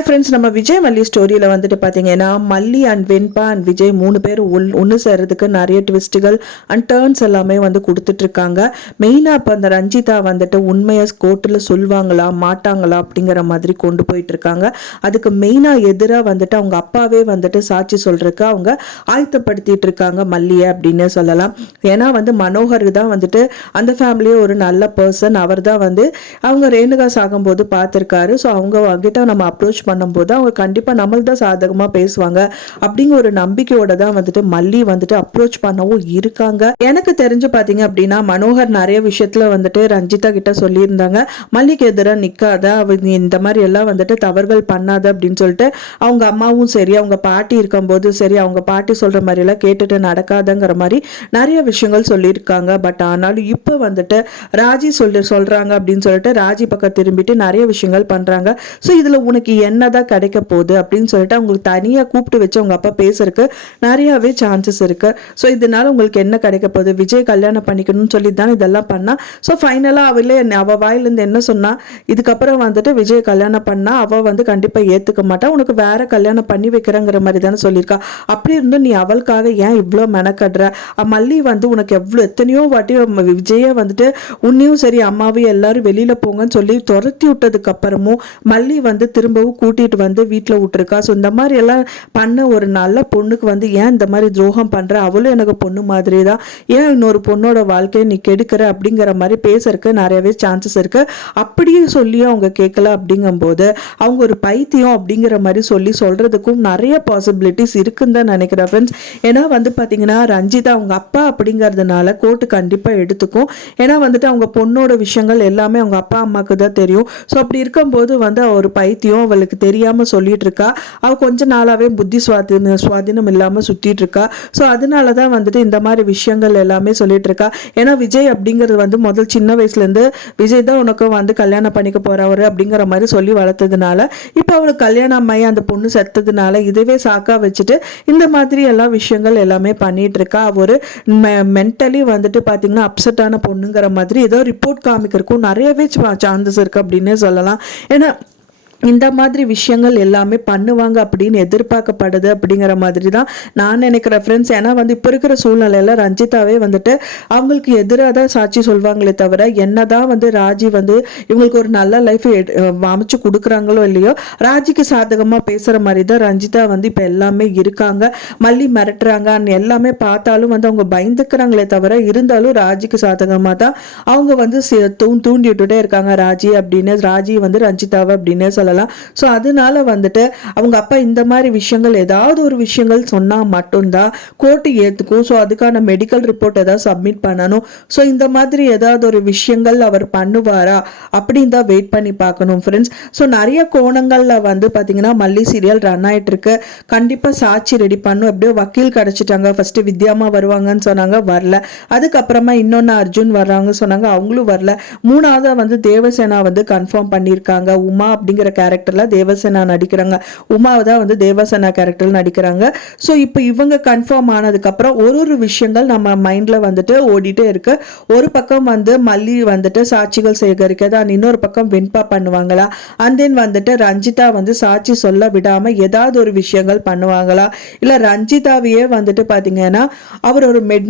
Hi friends நம்ம விஜய் மல்லி ஸ்டோரியில் வந்துட்டு பார்த்தீங்கன்னா மல்லி அண்ட் வெண்பா அண்ட் விஜய் மூணு பேர் ஒல் ஒன்று சேர்றதுக்கு நிறைய ட்விஸ்ட்டுகள் அண்ட் டேர்ன்ஸ் எல்லாமே வந்து கொடுத்துட்ருக்காங்க. மெயினாக இப்போ அந்த ரஞ்சிதா வந்துட்டு உண்மையை கோர்ட்டில் சொல்வாங்களா மாட்டாங்களா அப்படிங்கிற மாதிரி கொண்டு போயிட்டுருக்காங்க அதுக்கு மெயினாக எதிராக வந்துட்டு அவங்க அப்பாவே வந்துட்டு சாட்சி சொல்கிறதுக்கு அவங்க ஆயத்தப்படுத்திட்டு இருக்காங்க மல்லியை அப்படின்னு சொல்லலாம். ஏன்னா வந்து மனோகர் தான் வந்துட்டு அந்த ஃபேமிலியே ஒரு நல்ல பர்சன் அவர் தான் வந்து அவங்க ரேணுகா சாகும்போது பார்த்துருக்காரு. ஸோ அவங்க கிட்ட நம்ம அப்ரோச் பண்ணும்போது அவங்க கண்டிப்பாக நம்மளுக்கு தான் சாதகமாக பேசுவாங்க. அப்படிங்கிற ஒரு நம்பிக்கையோட தான் வந்துட்டு மல்லி வந்துட்டு அப்ரோச் பண்ணவும் இருக்காங்க. எனக்கு தெரிஞ்சு பார்த்தீங்க அப்படின்னா மனோகர் நிறைய விஷயத்துல வந்துட்டு ரஞ்சிதா கிட்ட சொல்லியிருந்தாங்க. மல்லிக்கு எதிராக நிற்காத இந்த மாதிரி எல்லாம் வந்துட்டு தவறுகள் பண்ணாத அப்படின்னு சொல்லிட்டு அவங்க அம்மாவும் சரி அவங்க பாட்டி இருக்கும்போது சரி அவங்க பாட்டி சொல்ற மாதிரி எல்லாம் கேட்டுட்டு நடக்காதங்கிற மாதிரி நிறைய விஷயங்கள் சொல்லியிருக்காங்க. பட் ஆனாலும் இப்போ வந்துட்டு ராஜி சொல்லி சொல்றாங்க அப்படின்னு சொல்லிட்டு ராஜி பக்கம் திரும்பிட்டு நிறைய விஷயங்கள் பண்றாங்க. ஸோ இதுல உனக்கு என்ன என்னதான் கிடைக்க போகுது அப்படின்னு சொல்லிட்டு அவங்களுக்கு தனியாக கூப்பிட்டு வச்சு அவங்க அப்பா பேசுறதுக்கு நிறையாவே சான்சஸ் இருக்குது ஸோ இதனால உங்களுக்கு என்ன கிடைக்க போகுது? விஜய் கல்யாணம் பண்ணிக்கணும்னு சொல்லி தான் இதெல்லாம் பண்ணா? ஸோ ஃபைனலாக அவளே அவள் வாயிலேருந்து என்ன சொன்னா? இதுக்கப்புறம் வந்துட்டு விஜய் கல்யாணம் பண்ணால் அவள் வந்து கண்டிப்பாக ஏற்றுக்க மாட்டா. உனக்கு வேற கல்யாணம் பண்ணி வைக்கிறேங்கிற மாதிரி தானே சொல்லியிருக்கா. அப்படி இருந்தும் நீ அவளுக்காக ஏன் இவ்வளோ மெனக்கடுற? மல்லி வந்து உனக்கு எவ்வளோ எத்தனையோ வாட்டி விஜயை வந்துட்டு உன்னையும் சரி அம்மாவையும் எல்லாரும் வெளியில் போங்கன்னு சொல்லி துரத்தி விட்டதுக்கு அப்புறமும் மல்லி வந்து திரும்பவும் கூட்டிகிட்டு வந்து வீட்டில் விட்டுருக்கா. ஸோ இந்த மாதிரி எல்லாம் பண்ண ஒரு நல்ல பொண்ணுக்கு வந்து ஏன் இந்த மாதிரி துரோகம் பண்ணுற அவளும் எனக்கு பொண்ணு மாதிரி தான் ஏன் இன்னொரு பொண்ணோட வாழ்க்கையை நீ கெடுக்கிற அப்படிங்கிற மாதிரி பேசுறதுக்கு நிறையவே சான்சஸ் இருக்குது அப்படியே சொல்லியும் அவங்க கேட்கல அப்படிங்கும்போது அவங்க ஒரு பைத்தியம் அப்படிங்கிற மாதிரி சொல்லி சொல்கிறதுக்கும் நிறைய பாசிபிலிட்டிஸ் இருக்குன்னு தான் நினைக்கிறேன் ஃப்ரெண்ட்ஸ் ஏன்னா வந்து பார்த்தீங்கன்னா ரஞ்சிதா அவங்க அப்பா அப்படிங்கிறதுனால கோர்ட்டு கண்டிப்பாக எடுத்துக்கும். ஏன்னா வந்துட்டு அவங்க பொண்ணோட விஷயங்கள் எல்லாமே அவங்க அப்பா அம்மாவுக்கு தான் தெரியும். ஸோ அப்படி இருக்கும்போது வந்து அவ ஒரு பைத்தியம் அவளுக்கு தெரியாமல் சொல்லிட்டு இருக்கா அவ கொஞ்ச நாளாகவே புத்தி சுவாதீன சுவாதீனம் இல்லாமல் சுற்றிட்டு இருக்கா ஸோ அதனால தான் வந்துட்டு இந்த மாதிரி விஷயங்கள் எல்லாமே சொல்லிட்டு இருக்கா ஏன்னா விஜய் அப்படிங்கிறது வந்து முதல் சின்ன வயசுலேருந்து விஜய் தான் உனக்கு வந்து கல்யாணம் பண்ணிக்க போகிறவர் அப்படிங்கிற மாதிரி சொல்லி வளர்த்ததுனால இப்போ அவளுக்கு கல்யாணம் ஆகி அந்த பொண்ணு செத்ததுனால இதுவே சாக்கா வச்சுட்டு இந்த மாதிரி எல்லா விஷயங்கள் எல்லாமே பண்ணிட்டு இருக்கா ஒரு மென்டலி வந்துட்டு பார்த்தீங்கன்னா அப்செட்டான பொண்ணுங்கிற மாதிரி ஏதோ ரிப்போர்ட் காமிக்கிறதுக்கும் நிறையவே சான்சஸ் இருக்குது அப்படின்னே சொல்லலாம். ஏன்னா இந்த மாதிரி விஷயங்கள் எல்லாமே பண்ணுவாங்க அப்படின்னு எதிர்பார்க்கப்படுது அப்படிங்கிற மாதிரி தான் நான் நினைக்கிறேன் ஃப்ரெண்ட்ஸ் ஏன்னா வந்து இப்போ இருக்கிற சூழ்நிலையில் ரஞ்சிதாவே வந்துட்டு அவங்களுக்கு எதிராக தான் சாட்சி சொல்வாங்களே தவிர என்ன தான் வந்து ராஜி வந்து இவங்களுக்கு ஒரு நல்ல லைஃப் அமைச்சு கொடுக்குறாங்களோ இல்லையோ ராஜிக்கு சாதகமாக பேசுகிற மாதிரி தான் ரஞ்சிதா வந்து இப்போ எல்லாமே இருக்காங்க. மல்லி மிரட்டுறாங்க. எல்லாமே பார்த்தாலும் வந்து அவங்க பயந்துக்கிறாங்களே தவிர இருந்தாலும் ராஜிக்கு சாதகமாக தான் அவங்க வந்து சி- தூ இருக்காங்க. ராஜி அப்படின்னு ராஜி வந்து ரஞ்சிதாவை அப்படின்னு சொல்ல சொல்லலாம். ஸோ அதனால வந்துட்டு அவங்க அப்பா இந்த மாதிரி விஷயங்கள் ஏதாவது ஒரு விஷயங்கள் சொன்னால் மட்டும்தான் கோர்ட்டு ஏற்றுக்கும் ஸோ அதுக்கான மெடிக்கல் ரிப்போர்ட் ஏதாவது சப்மிட் பண்ணணும். ஸோ இந்த மாதிரி ஏதாவது ஒரு விஷயங்கள் அவர் பண்ணுவாரா? அப்படின்னு தான் வெயிட் பண்ணி பார்க்கணும் ஃப்ரெண்ட்ஸ் ஸோ நிறைய கோணங்களில் வந்து பார்த்தீங்கன்னா மல்லி சீரியல் ரன் ஆயிட்டு இருக்கு. கண்டிப்பாக சாட்சி ரெடி பண்ணும் எப்படியோ வக்கீல் கிடச்சிட்டாங்க. ஃபர்ஸ்ட் வித்யாமா வருவாங்கன்னு சொன்னாங்க வரல. அதுக்கப்புறமா இன்னொன்று அர்ஜுன் வர்றாங்க சொன்னாங்க அவங்களும் வரல. மூணாவதா வந்து தேவசேனா வந்து கன்ஃபார்ம் பண்ணியிருக்காங்க. உமா அப்படிங்கிற கேரக்டரில் தேவசேனா நடிக்கிறாங்க. உமாவை தான் வந்து தேவசேனா கேரக்டரில் நடிக்கிறாங்க. ஸோ இப்போ இவங்க கன்ஃபார்ம் ஆனதுக்கப்புறம் ஒரு ஒரு விஷயங்கள் நம்ம மைண்ட்ல வந்துட்டு ஓடிட்டே இருக்கு. ஒரு பக்கம் வந்து மல்லி வந்துட்டு சாட்சிகள் சேகரிக்கிறது இன்னொரு பக்கம் வெண்பா பண்ணுவாங்களா? அண்ட் தென் வந்துட்டு ரஞ்சிதா வந்து சாட்சி சொல்ல விடாம ஏதாவது ஒரு விஷயங்கள் பண்ணுவாங்களா? இல்லை ரஞ்சிதாவையே வந்துட்டு பார்த்தீங்கன்னா அவர் ஒரு மெட்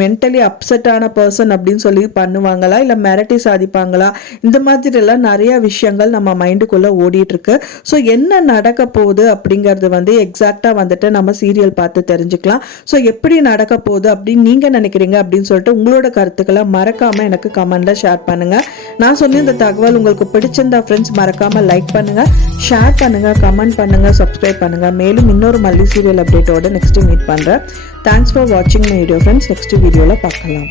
மென்டலி அப்செட்டான பர்சன் அப்படின்னு சொல்லி பண்ணுவாங்களா? இல்லை மிரட்டி சாதிப்பாங்களா? இந்த மாதிரி எல்லாம் நிறைய விஷயங்கள் நம்ம மைண்டுக்குள்ள ஓடிட்டு இருக்கு ஸோ என்ன நடக்க போகுது அப்படிங்கிறது வந்து எக்ஸாக்டாக வந்துட்டு நம்ம சீரியல் பார்த்து தெரிஞ்சுக்கலாம். ஸோ எப்படி நடக்க போகுது அப்படின்னு நீங்கள் நினைக்கிறீங்க அப்படின்னு சொல்லிட்டு உங்களோட கருத்துக்களை மறக்காமல் எனக்கு கமெண்டில் ஷேர் பண்ணுங்க. நான் சொன்ன இந்த தகவல் உங்களுக்கு பிடிச்சிருந்தா ஃப்ரெண்ட்ஸ் மறக்காமல் லைக் பண்ணுங்கள் ஷேர் பண்ணுங்க கமெண்ட் பண்ணுங்க சப்ஸ்கிரைப் பண்ணுங்கள் மேலும் இன்னொரு மல்லி சீரியல் அப்டேட்டோட நெக்ஸ்ட் மீட் பண்ணுறேன் தேங்க்ஸ் ஃபார் வாட்சிங் வீடியோ ஃப்ரெண்ட்ஸ் நெக்ஸ்ட் வீடியோவில் பார்க்கலாம்.